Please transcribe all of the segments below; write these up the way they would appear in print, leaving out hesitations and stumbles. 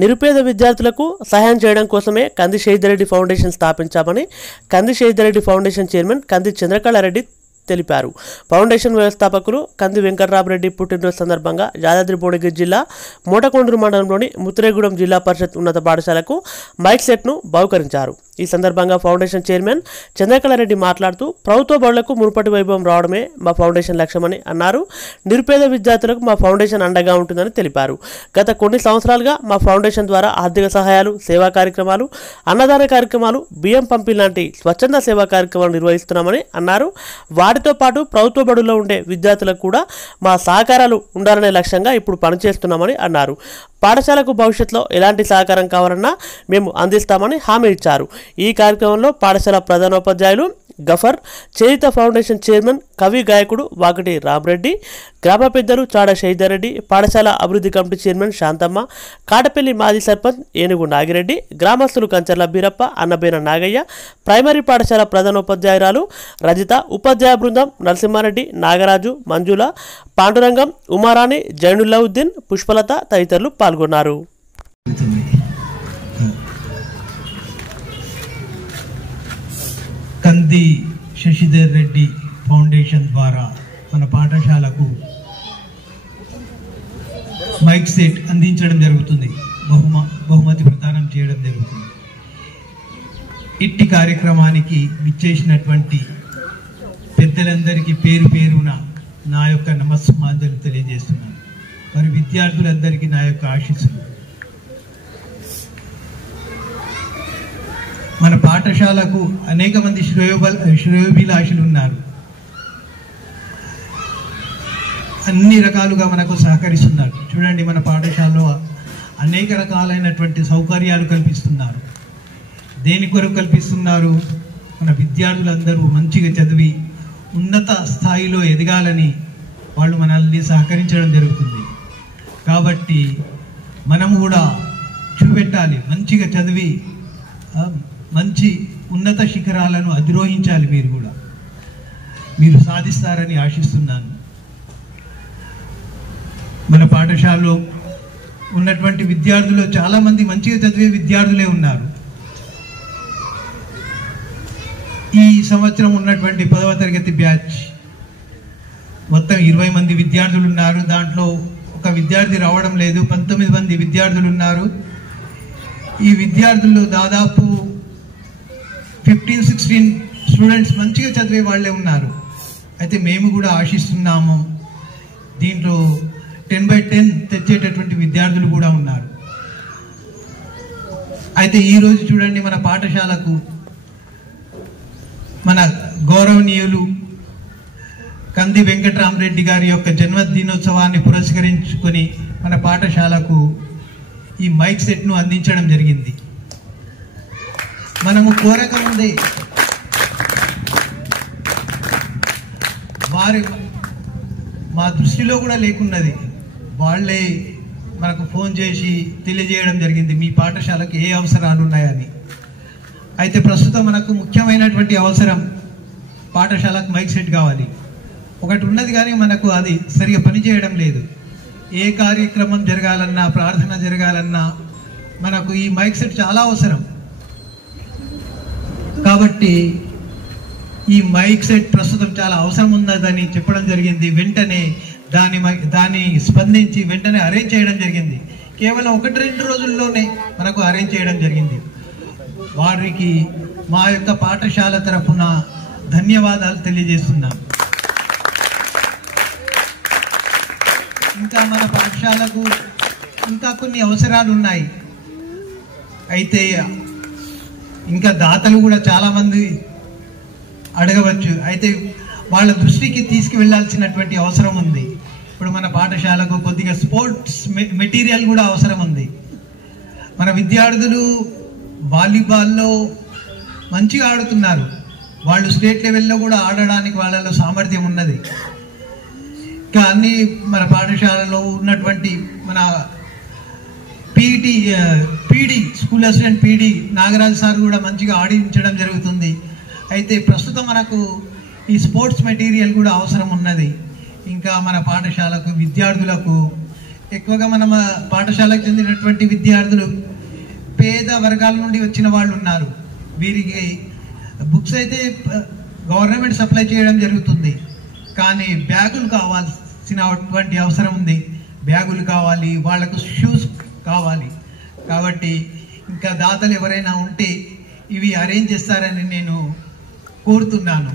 నిరుపేద విద్యార్థులకు సహాయం చేయడం కోసమే కంది శేషిధర్రెడ్డి ఫౌండేషన్ స్థాపించామని కంది శేషిధర్రెడ్డి ఫౌండేషన్ చైర్మన్ కంది చంద్రకళారెడ్డి తెలిపారు. ఫౌండేషన్ వ్యవస్థాపకులు కంది వెంకట్రామరెడ్డి పుట్టినరోజు సందర్భంగా యాదాద్రి భువనగిరి జిల్లా మోటకొండూరు మండలంలోని ముత్రేగూడెం జిల్లా పరిషత్ ఉన్నత పాఠశాలకు మైక్ సెట్ను బహుకరించారు. ఈ సందర్భంగా ఫౌండేషన్ చైర్మన్ చంద్రకళారెడ్డి మాట్లాడుతూ ప్రభుత్వ బడులకు మునుపటి వైభవం రావడమే మా ఫౌండేషన్ లక్ష్యమని అన్నారు. నిరుపేద విద్యార్థులకు మా ఫౌండేషన్ అండగా ఉంటుందని తెలిపారు. గత కొన్ని సంవత్సరాలుగా మా ఫౌండేషన్ ద్వారా ఆర్థిక సహాయాలు, సేవా కార్యక్రమాలు, అన్నదాన కార్యక్రమాలు, బియ్యం పంపిణీ లాంటి స్వచ్ఛంద సేవా కార్యక్రమాలు నిర్వహిస్తున్నామని అన్నారు. వాటితో పాటు ప్రభుత్వ బడుల్లో ఉండే విద్యార్థులకు కూడా మా సహకారాలు ఉండాలనే లక్ష్యంగా ఇప్పుడు పనిచేస్తున్నామని అన్నారు. పాఠశాలకు భవిష్యత్తులో ఎలాంటి సహకారం కావాలన్నా మేము అందిస్తామని హామీ ఇచ్చారు. ఈ కార్యక్రమంలో పాఠశాల ప్రధానోపాధ్యాయులు గఫర్, చేయిత ఫౌండేషన్ చైర్మన్ కవి గాయకుడు వాకటి రామరెడ్డి, గ్రామ పెద్దలు చాడ శేషిధర్రెడ్డి, పాఠశాల అభివృద్ధి కమిటీ చైర్మన్ శాంతమ్మ, కాటపల్లి మాజీ సర్పంచ్ ఏనుగు నాగిరెడ్డి, గ్రామస్తులు కంచర్ల బీరప్ప, అన్నబేన నాగయ్య, ప్రైమరీ పాఠశాల ప్రధానోపాధ్యాయురాలు రజిత, ఉపాధ్యాయ బృందం నరసింహారెడ్డి, నాగరాజు, మంజుల, పాండురంగం, ఉమారాణి, జైనుల్లావుద్దీన్, పుష్పలత తదితరులు పాల్గొన్నారు. కంది శశిధర్రెడ్డి ఫౌండేషన్ ద్వారా మన పాఠశాలకు మైక్ సెట్ అందించడం జరుగుతుంది, బహుమతి ప్రదానం చేయడం జరుగుతుంది. ఇట్టి కార్యక్రమానికి విచ్చేసినటువంటి పెద్దలందరికీ పేరు పేరున నా యొక్క నమస్సుమాంజలు తెలియజేస్తున్నాను. మరి విద్యార్థులందరికీ నా యొక్క ఆశీస్సులు. మన పాఠశాలకు అనేక మంది శ్రేయోభిలాషులు ఉన్నారు. అన్ని రకాలుగా మనకు సహకరిస్తున్నారు. చూడండి, మన పాఠశాలలో అనేక రకాలైనటువంటి సౌకర్యాలు కల్పిస్తున్నారు. దేని కొరకు కల్పిస్తున్నారు? మన విద్యార్థులందరూ మంచిగా చదివి ఉన్నత స్థాయిలో ఎదగాలని వాళ్ళు మనల్ని సహకరించడం జరుగుతుంది. కాబట్టి మనము కూడా చూపెట్టాలి, మంచిగా చదివి మంచి ఉన్నత శిఖరాలను అధిరోహించాలి. మీరు సాధిస్తారని ఆశిస్తున్నాను. మన పాఠశాలలో ఉన్నటువంటి విద్యార్థులు చాలామంది మంచిగా చదివే విద్యార్థులే ఉన్నారు. ఈ సంవత్సరం ఉన్నటువంటి 10వ తరగతి బ్యాచ్ మొత్తం 20 మంది విద్యార్థులు ఉన్నారు. దాంట్లో ఒక విద్యార్థి రావడం లేదు. 19 మంది విద్యార్థులు ఉన్నారు. ఈ విద్యార్థుల్లో దాదాపు 15-16 స్టూడెంట్స్ మంచిగా చదివే వాళ్ళే ఉన్నారు. అయితే మేము కూడా ఆశిస్తున్నాము, దీంట్లో 10/10 తెచ్చేటటువంటి విద్యార్థులు కూడా ఉన్నారు. అయితే ఈరోజు చూడండి, మన పాఠశాలకు మన గౌరవనీయులు కంది వెంకట్రామరెడ్డి గారి యొక్క జన్మదినోత్సవాన్ని పురస్కరించుకొని మన పాఠశాలకు ఈ మైక్ సెట్ను అందించడం జరిగింది. మనము కోరకముందే మా దృష్టిలో కూడా లేకున్నది, వాళ్ళే మనకు ఫోన్ చేసి తెలియజేయడం జరిగింది మీ పాఠశాలకు ఏ అవసరాలు ఉన్నాయని. అయితే ప్రస్తుతం మనకు ముఖ్యమైనటువంటి అవసరం పాఠశాలకు మైక్ సెట్ కావాలి. ఒకటి ఉన్నది కానీ మనకు అది సరిగా పనిచేయడం లేదు. ఏ కార్యక్రమం జరగాలన్నా, ప్రార్థన జరగాలన్నా మనకు ఈ మైక్ సెట్ చాలా అవసరం. కాబట్టి ఈ మైక్ సెట్ ప్రస్తుతం చాలా అవసరం ఉన్నదని చెప్పడం జరిగింది. వెంటనే దాన్ని స్పందించి వెంటనే అరేంజ్ చేయడం జరిగింది. కేవలం 1-2 రోజుల్లోనే మనకు అరేంజ్ చేయడం జరిగింది. వారికి మా యొక్క పాఠశాల తరఫున ధన్యవాదాలు తెలియజేస్తున్నాం. ఇంకా మన పాఠశాలకు ఇంకా కొన్ని అవసరాలు ఉన్నాయి. అయితే ఇంకా దాతలు కూడా చాలామంది అడగవచ్చు. అయితే వాళ్ళ దృష్టికి తీసుకువెళ్లాల్సినటువంటి అవసరం ఉంది. ఇప్పుడు మన పాఠశాలకు కొద్దిగా స్పోర్ట్స్ మెటీరియల్ కూడా అవసరం ఉంది. మన విద్యార్థులు వాలీబాల్లో మంచిగా ఆడుతున్నారు. వాళ్ళు స్టేట్ లెవెల్లో కూడా ఆడడానికి వాళ్ళలో సామర్థ్యం ఉన్నది. కానీ మన పాఠశాలలో ఉన్నటువంటి మన PD school assistant PD Nagaraju sir కూడా మంచిగా ఆడించడం జరుగుతుంది. అయితే ప్రస్తుతం మనకు ఈ స్పోర్ట్స్ మెటీరియల్ కూడా అవసరం ఉన్నది. ఇంకా మన పాఠశాలకు విద్యార్థులకు ఎక్కువగా మన పాఠశాలకు చెందినటువంటి విద్యార్థులు పేద వర్గాల నుండి వచ్చిన వాళ్ళు ఉన్నారు. వీరికి బుక్స్ అయితే గవర్నమెంట్ సప్లై చేయడం జరుగుతుంది, కానీ బ్యాగులు కావాల్సినటువంటి అవసరం ఉంది. బ్యాగులు కావాలి, వాళ్లకు షూస్ కావాలి. కాబట్టి ఇంకా దాతలు ఎవరైనా ఉంటే ఇవి అరేంజ్ చేస్తారని నేను కోరుతున్నాను.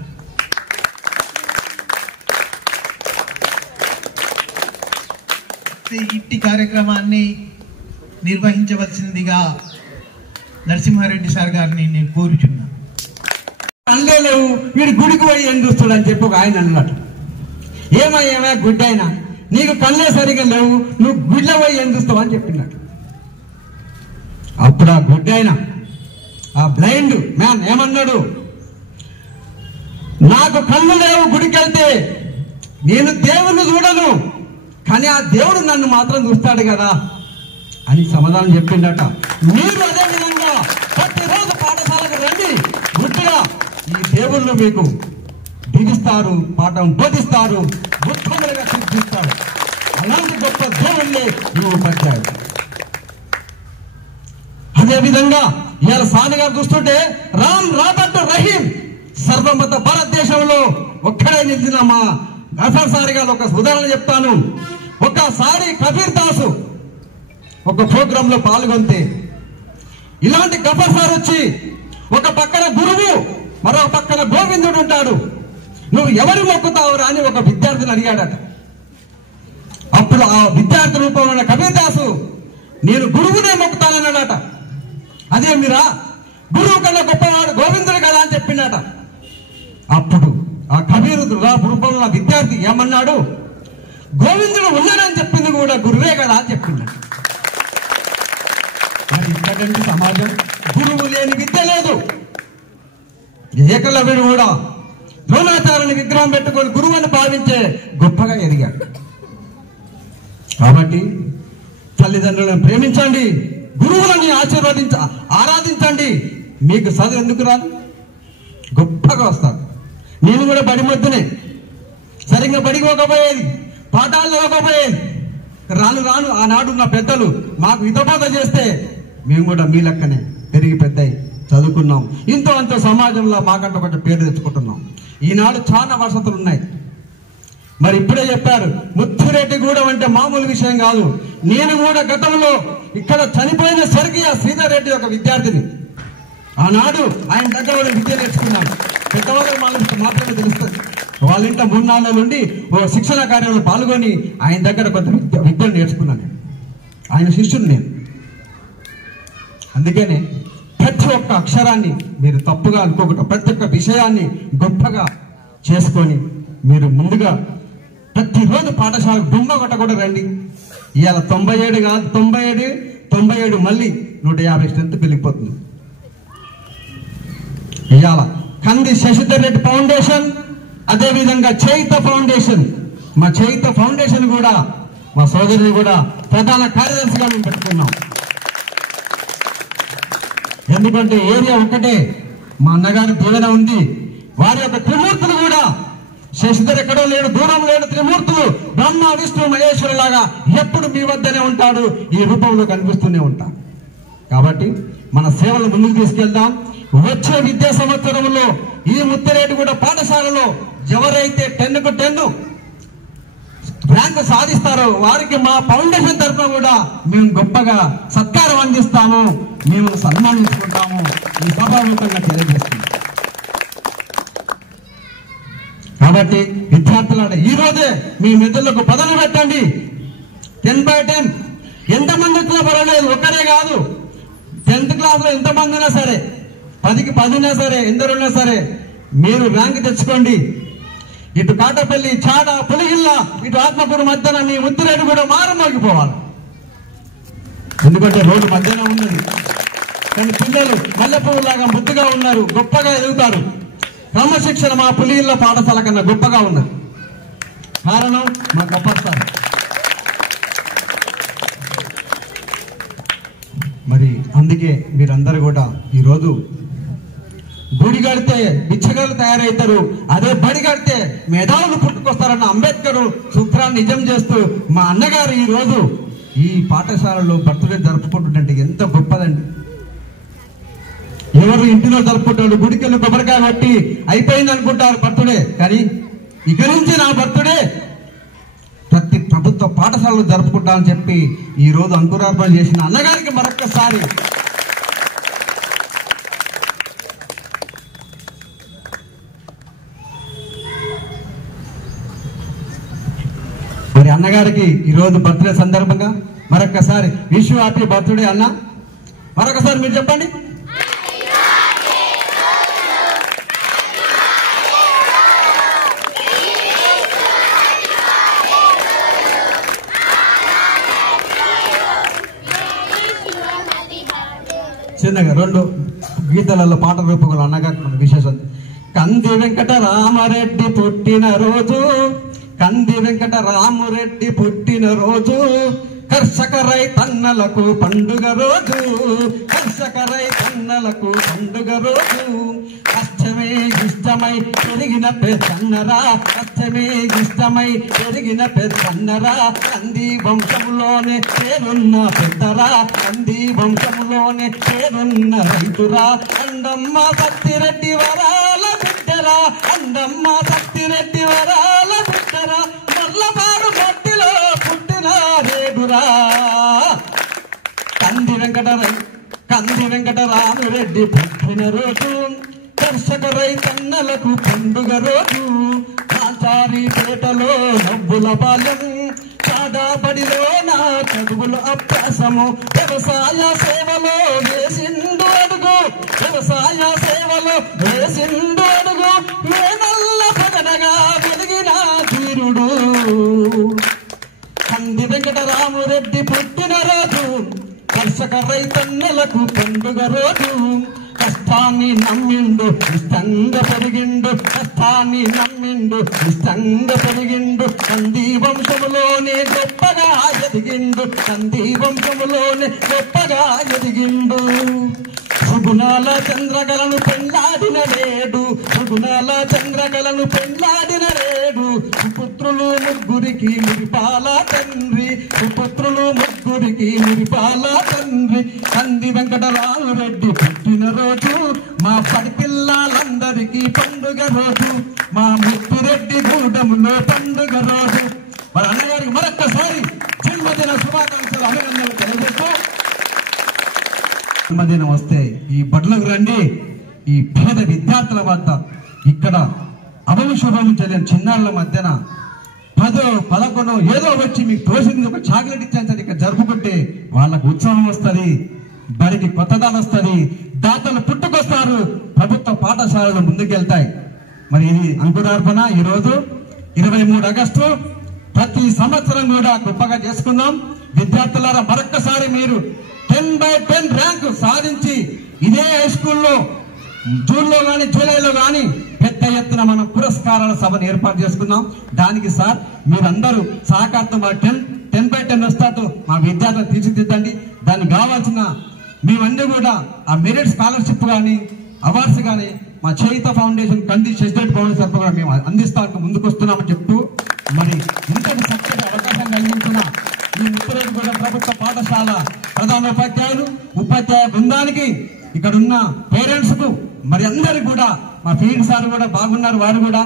ఇట్టి కార్యక్రమాన్ని నిర్వహించవలసిందిగా నరసింహారెడ్డి సార్ గారిని నేను కోరుచున్నాను. అనలేవు, వీడు గుడికి పోయి ఏం చూస్తాడని చెప్పి ఒక ఆయన అన్నాడు. ఏమయ్యావా గుడ్డైనా, నీకు కళ్ళే సరిగా లేవు, నువ్వు గుడ్ల పోయి ఏం చూస్తావు అని చెప్పినాడు. అప్పుడు ఆ గుడ్డైన, ఆ బ్లైండ్ మ్యాన్ ఏమన్నాడు, నాకు కళ్ళు లేవు, గుడికి వెళ్తే నేను దేవుణ్ణి చూడను, కానీ ఆ దేవుడు నన్ను మాత్రం చూస్తాడు కదా అని సమాధానం చెప్పిండట. మీరు అదే విధంగా ప్రతిరోజు పాఠశాలకు రండి, గుడ్డిగా ఈ దేవుళ్ళు మీకు దిగిస్తారు, పాఠం బోధిస్తారు, ఉత్తములుగా సిద్ధిస్తారు. అలాంటి గొప్ప దేవుళ్ళే ఈ ఉపాధ్యాయులు. అదేవిధంగా ఇవాళ సాని గారు చూస్తుంటే రామ్ రాబర్ట్ రహీం సర్వమత భారతదేశంలో ఒక్కడే నిలిచిన మా గఫర్ సార్ గారు ఒక ఉదాహరణ చెప్తాను. ఒకసారి కబీర్ దాసు ఒక ప్రోగ్రామ్ లో పాల్గొంటే ఇలాంటి గఫర్ సార్ వచ్చి ఒక పక్కన గురువు, మరో పక్కన గోవిందుడు ఉంటాడు, నువ్వు ఎవరు మొక్కుతావురా అని ఒక విద్యార్థిని అడిగాడట. అప్పుడు ఆ విద్యార్థి రూపంలో ఉన్న కబీర్ దాసు నేను గురువునే మొక్కుతానన్నాడట. అదే మీరా, గురువు కన్నా గొప్పవాడు గోవిందుడు కదా అని చెప్పిండట. అప్పుడు ఆ కబీరు రూపంలో ఉన్న విద్యార్థి ఏమన్నాడు, గోవిందుడు ఉన్నాడని చెప్పింది కూడా గురువే కదా అని చెప్పిండట. మరి ఇక్కడంటే సమాజం గురువు లేని విద్య లేదు. ఏకలవ్యుడు కూడా ద్రోణాచార్యుని విగ్రహం పెట్టుకొని గురువుని భావించే గొప్పగా ఎదిగాడు. కాబట్టి తల్లిదండ్రులను ప్రేమించండి, గురువులని ఆరాధించండి. మీకు చదువు ఎందుకు రాదు, గొప్పగా వస్తారు. నేను కూడా బడి మధ్యనే సరిగ్గా బడికి పోకపోయేది, పాఠాలు ఇవ్వకపోయేది. రాను రాను ఆనాడు ఉన్న పెద్దలు మాకు హితబోధ చేస్తే మేము కూడా మీ లెక్కనే పెరిగి పెద్దయి చదువుకున్నాం. ఇంతో అంతో సమాజంలో మాకంటే కొంచెం పేరు తెచ్చుకుంటున్నాం. ఈనాడు చాలా వసతులు ఉన్నాయి. మరి ఇప్పుడే చెప్పారు, ముత్తురెడ్డిగూడెం అంటే మామూలు విషయం కాదు. నేను కూడా గతంలో ఇక్కడ చనిపోయిన స్వర్గీయ శ్రీధర్ రెడ్డి ఒక విద్యార్థిని. ఆనాడు ఆయన దగ్గర కూడా విద్య నేర్చుకున్నాను. పెద్దవాళ్ళకి మాత్రమే తెలుస్తుంది. వాళ్ళ ఇంట్లో 3 నెలల నుండి ఓ శిక్షణ కార్యంలో పాల్గొని ఆయన దగ్గర కొంత విద్యను నేర్చుకున్నాను. ఆయన శిష్యుడు నేను. అందుకనే ప్రతి ఒక్క అక్షరాన్ని మీరు తప్పుగా అనుకోకుండా, ప్రతి ఒక్క విషయాన్ని గొప్పగా చేసుకొని మీరు ముందుగా ప్రతిరోజు పాఠశాలకు దుమ్మ కొట్టకుండా రండి. ఇవాళ 97 కాదు, 97 మళ్ళీ 150 స్ట్రెంత్ పెరిగిపోతుంది. ఇవాళ కంది శశిధర్ రెడ్డి ఫౌండేషన్, అదేవిధంగా చైత ఫౌండేషన్, మా చైత ఫౌండేషన్ కూడా మా సోదరుని కూడా ప్రధాన కార్యదర్శిగా మేము పెట్టుకున్నాం. ఎందుకంటే ఏరియా ఒక్కటే, మా అన్నగారి దీవెన ఉంది. వారి యొక్క త్రిమూర్తులు కూడా, శశిధర్ ఎక్కడో లేడు, దూరం లేడు, త్రిమూర్తులు బ్రహ్మ విష్ణు మహేశ్వరులాగా ఎప్పుడు మీ వద్దనే ఉంటాడు, ఈ రూపంలో కనిపిస్తూనే ఉంటాడు. కాబట్టి మన సేవలు ముందుకు తీసుకెళ్దాం. వచ్చే విద్యా సంవత్సరంలో ఈ ముత్తిరెడ్డిగూడెం పాఠశాలలో ఎవరైతే 10కు 10 ర్యాంకు సాధిస్తారో వారికి మా ఫౌండేషన్ తరఫున కూడా మేము గొప్పగా సత్కారం అందిస్తాము, మేము సన్మానించుకుంటాము. ఈ సభాముఖంగా తెలియజేస్తున్నాం. కాబట్టి విద్యార్థులు ఈ రోజే మీ మెదళ్లకు పదవి పెట్టండి. 10/10 ఎంతమంది వచ్చినా పర్వాలేదు, ఒక్కరే కాదు. 10th క్లాస్ లో ఎంతమంది ఉన్నా సరే, 10కి 10 ఉన్నా సరే, ఎందరున్నా సరే మీరు ర్యాంక్ తెచ్చుకోండి. ఇటు కాటపల్లి, చాడ, పులిగిల్ల, ఇటు ఆత్మకూరు మధ్యన మీ ముత్తిరెడ్డి కూడా మారుమోగిపోవాలి. ఎందుకంటే రోడ్డు మధ్యన ఉన్నది, కానీ పిల్లలు మల్లెపువ్వులాగా ముద్దుగా ఉన్నారు, గొప్పగా ఎదుగుతారు. క్రమశిక్షణ మా పులిగిల్ల పాఠశాల కన్నా గొప్పగా ఉన్నది. కారణం మా గొప్పస్తారు. మరి అందుకే మీరందరూ కూడా ఈరోజు గుడి కడితే బిచ్చగాళ్ళు తయారవుతారు, అదే బడి కడితే మేధావులు పుట్టుకొస్తారన్న అంబేద్కర్ సూత్రాన్ని నిజం చేస్తూ మా అన్నగారు ఈ రోజు ఈ పాఠశాలలో బర్త్డే జరుపుకుంటుంటే ఎంత గొప్పదండి. ఎవరు ఇంటిలో జరుపుకుంటారు, గుడికెళ్ళి కొబ్బరికాయ కొట్టి అయిపోయింది అనుకుంటారు బర్త్డే. కానీ ఇక నుంచి నా బర్త్డే ప్రతి ప్రభుత్వ పాఠశాలలో జరుపుకుంటామని చెప్పి ఈ రోజు అంకురార్పణ చేసిన అన్నగారికి మరొక్కసారి మరి అన్నగారికి ఈరోజు బర్త్డే సందర్భంగా మరొక్కసారి విష్ యూ హ్యాపీ బర్త్డే అన్న. మరొకసారి మీరు చెప్పండి. చిన్నగా 2 గీతాలలో పాట రూపంలో అన్నగారికి మన విశేషం. కంది వెంకటరామరెడ్డి పుట్టిన రోజు, కంది వెంకటరామరెడ్డి పుట్టిన రోజు, కర్షక రైతన్నలకు పండుగ రోజు, కర్షక రైతన్నలకు పండుగ రోజు. కష్టమే ఇష్టమై పెరిగిన పెద్దన్నరా, కష్టమే ఇష్టమై పెరిగిన పెద్దన్నరా, కంది వంశంలోనే పేరున్న పెద్దరా, కంది వంశంలోనే పేరున్న రైతురా. అండమ్మ సత్తిరెడ్డి వరాల బిడ్డరా, అండమ్మ సత్తిరెడ్డి వరాల బిడ్డరా, మల్లపాడు మట్టిలో పుట్టిన రేగురా. కంది వెంకటరామరెడ్డి పుట్టిన రోజు, కర్షక రైతన్నలకు పండుగ రోజు. కాచారిపేటలో నవ్వుల బాల్యం, చాడాబడిలో నా చదువుల అభ్యాసము, వ్యవసాయ సేవలో వేసిండు అడుగు, వ్యవసాయ సేవలో వేసిండు అడుగు, వేనల్ల పగనగా వెలిగిన ధీరుడు. కంది వెంకటరామరెడ్డి పుట్టిన రోజు, కర్షక రైతన్నలకు పండుగ రోజు. కష్టాన్ని నమ్మిండు ఇష్టంగా పెరిగిండు, కష్టాన్ని నమ్మిండు ఇష్టంగా పెరిగిండు, కంది వంశములోనే గొప్పగా ఎదిగిండు, కంది వంశములోనే గొప్పగా ఎదిగిండు. సుగుణాల చంద్రకళను పెళ్లాడిన నేడు, సుగుణాల చంద్రకళను పెళ్లాడిన నేడు. సుపుత్రులు ముగ్గురికి మురిపాల తండ్రి, సుపుత్రులు ముగ్గురికి మురిపాల తండ్రి. కంది వెంకటరామరెడ్డి పుట్టిన రోజు, మా పడి పిల్లలందరికీ పండుగ రోజు, మా ముత్తిరెడ్డి గూడెంలో పండుగ రోజు. మన అన్నగారికి మరొక్కసారి జన్మదిన శుభాకాంక్షలు అభినందనలు తెలియజేస్తూ, జన్మదినం వస్తే ఈ బడులకు రండి. ఈ పేద విద్యార్థుల వద్ద ఇక్కడ అభవిశుభం తెలియని చిన్నారుల మధ్యన 10, 11 ఏదో వచ్చి మీకు తోసింది ఒక చాక్లెట్ ఇచ్చాను ఇక్కడ జరుపుకుంటే వాళ్ళకు ఉత్సాహం వస్తుంది, బడికి కొత్తదాలు వస్తుంది, దాతలు పుట్టుకొస్తారు, ప్రభుత్వ పాఠశాలలు ముందుకెళ్తాయి. మరి ఇది అంకురార్పణ. ఈరోజు 23 ఆగస్టు ప్రతి సంవత్సరం కూడా గొప్పగా చేసుకుందాం. విద్యార్థులారా మరొక్కసారి మీరు 10/10 ర్యాంకు సాధించి ఇదే హై స్కూల్లో జూన్లో కానీ జూలైలో కానీ పెద్ద ఎత్తున మనం పురస్కారాల సభను ఏర్పాటు చేసుకున్నాం. దానికి సార్ మీరందరూ సహకారంతో మా 10/10 వస్తాతో మా విద్యార్థులు తీర్చిదిద్దండి. దానికి కావాల్సిన మేమన్నీ కూడా ఆ మెరిట్ స్కాలర్షిప్ కానీ అవార్డ్స్ కానీ మా చేయిత ఫౌండేషన్ కంది శశిరెడ్డి ఫౌండేషన్ తరఫున కూడా మేము అందిస్తానికి ముందుకు వస్తున్నామని చెప్తూ, మరి ఇంతటి చక్కటి అవకాశం కలిగించిన ఈ మిత్రులకు కూడా ప్రభుత్వ పాఠశాల ప్రధానోపాధ్యాయులు, ఉపాధ్యాయ బృందానికి, ఇక్కడ ఉన్న పేరెంట్స్ కు, మరి అందరికి కూడా మా ఫీల్డ్ సార్ కూడా బాగున్నారు. వారు కూడా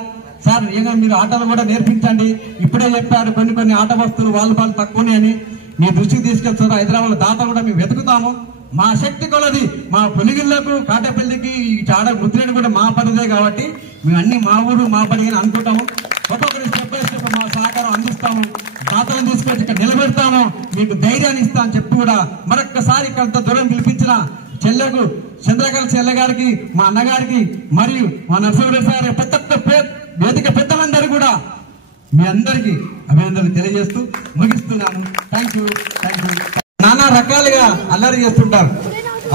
సార్ ఏదో మీరు ఆటలు కూడా నేర్పించండి, ఇప్పుడే చెప్పారు కొన్ని ఆట వస్తువులు వాళ్ళు తక్కువనే అని మీ దృష్టికి తీసుకెళ్తారు. హైదరాబాద్ దాత కూడా మేము వెతుకుతాము. మా శక్తి కొలది మా పులిగిళ్లకు, కాటపల్లికి, చాడ ముద్రేని కూడా మా పనిదే కాబట్టి మేము అన్ని మా ఊరు మా పని అనుకుంటాము. ఒక్కొక్కరి స్టెప్ బై స్టెప్ మా సహకారం అందిస్తాము, దాతలను తీసుకొచ్చి ఇక్కడ నిలబెడతాము, మీకు ధైర్యాన్ని ఇస్తా అని చెప్పి కూడా మరొక్కసారి ఇక్కడ దూరం పిలిపించిన చెల్లెకు, చంద్రకళ చెల్లె గారికి, మా అన్నగారికి, మరియు మా నరసింహరెడ్డి సార్ ప్రతి ఒక్క వేదిక పెద్దలందరూ కూడా మీ అందరికీ అభినందనలు తెలియజేస్తూ ముగిస్తున్నాను. Thank you. నానా రకాలుగా అల్లరి చేస్తుంటారు,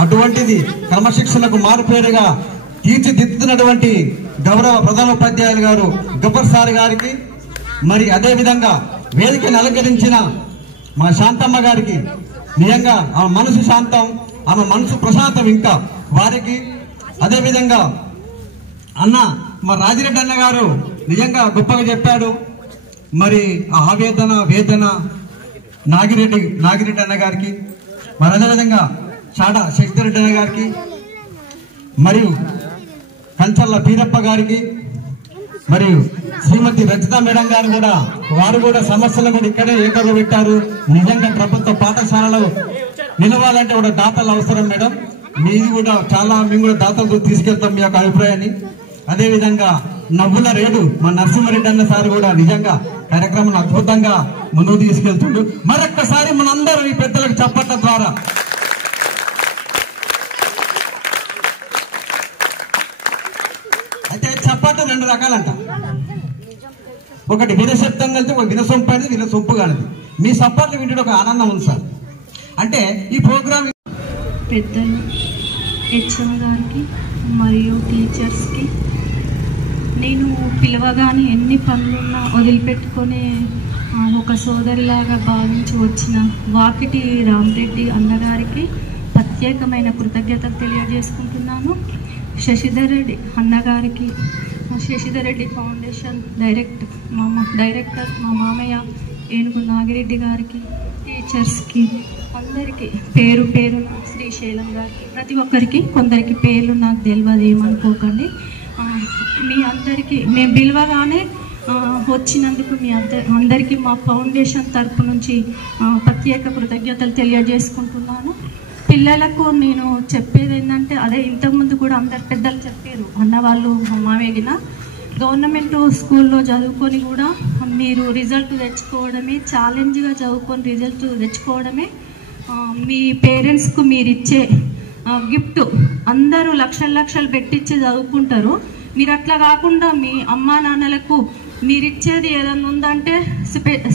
అటువంటిది క్రమశిక్షణకు మారుపేరుగా తీర్చిదిద్దుతున్నటువంటి గౌరవ ప్రధానోపాధ్యాయులు గారు గబ్బర్ సార్ గారికి, మరి అదే విధంగా వేదికను అలంకరించిన మా శాంతమ్మ గారికి, నిజంగా ఆమె మనసు శాంతం, ఆమె మనసు ప్రశాంతం. ఇంకా వారికి అదే విధంగా అన్న మా రాజిరెడ్డి అన్న గారు నిజంగా గొప్పగా చెప్పాడు. మరి ఆ ఆవేదన వేదన నాగిరెడ్డి అన్న గారికి, మరి అదేవిధంగా చాడా శశిధర్ రెడ్డి అన్న గారికి, మరియు కంచర్ల పీరప్ప గారికి, మరియు శ్రీమతి రచిత మేడం గారు కూడా వారు కూడా సమస్యలు కూడా ఇక్కడే ఏకరు పెట్టారు. నిజంగా ప్రభుత్వ పాఠశాలలో నిలవాలంటే కూడా దాతలు అవసరం మేడం. మీది కూడా మేము కూడా దాతలు తీసుకెళ్తాం మీ యొక్క అభిప్రాయాన్ని. అదేవిధంగా నవ్వుల రేడు మా నరసింహారెడ్డి అన్న సార్ కూడా నిజంగా కార్యక్రమాన్ని అద్భుతంగా ముందుకు తీసుకెళ్తుండ్రు. మరొక్కసారి మనందరూ ఈ పెద్దలకు చప్పట్ల ద్వారా అయితే చప్పట్లు 2 రకాలంట. ఒకటి వినశబ్దం కలిసి ఒక వినసొంపు అనేది వినసొంపు కానిది. మీ చప్పట్లు వింటే ఒక ఆనందం ఉంది సార్. అంటే ఈ ప్రోగ్రామ్ పెద్దలు హెచ్ఎం గారికి మరియు టీచర్స్కి నేను పిలవగానే ఎన్ని పనులున్నా వదిలిపెట్టుకొని ఒక సోదరిలాగా భావించి వచ్చిన వాకిటి రామరెడ్డి అన్నగారికి ప్రత్యేకమైన కృతజ్ఞతలు తెలియజేసుకుంటున్నాను. శశిధర్ రెడ్డి అన్నగారికి, శశిధర్ రెడ్డి ఫౌండేషన్ డైరెక్టర్ మా మామయ్య ఏనుగు నాగిరెడ్డి గారికి, టీచర్స్కి అందరికీ పేరు పేరున, శ్రీశైలం గారికి, ప్రతి ఒక్కరికి, కొందరికి పేర్లు నాకు తెలియదు ఏమనుకోకండి. మీ అందరికీ మేము పిలవగానే వచ్చినందుకు మీ అందరికీ మా ఫౌండేషన్ తరపు నుంచి ప్రత్యేక కృతజ్ఞతలు తెలియజేసుకుంటున్నాను. పిల్లలకు నేను చెప్పేది ఏంటంటే, అదే ఇంతకుముందు కూడా అందరు పెద్దలు చెప్పారు అన్నవాళ్ళు మావేగిన గవర్నమెంట్ స్కూల్లో చదువుకొని కూడా మీరు రిజల్ట్ తెచ్చుకోవడమే ఛాలెంజ్గా చదువుకొని రిజల్ట్ తెచ్చుకోవడమే మీ పేరెంట్స్కు మీరు ఇచ్చే గిఫ్ట్. అందరూ లక్షలు పెట్టించి చదువుకుంటారు. మీరు అట్లా కాకుండా మీ అమ్మా నాన్నలకు మీరు ఇచ్చేది ఏదన్నా ఉందంటే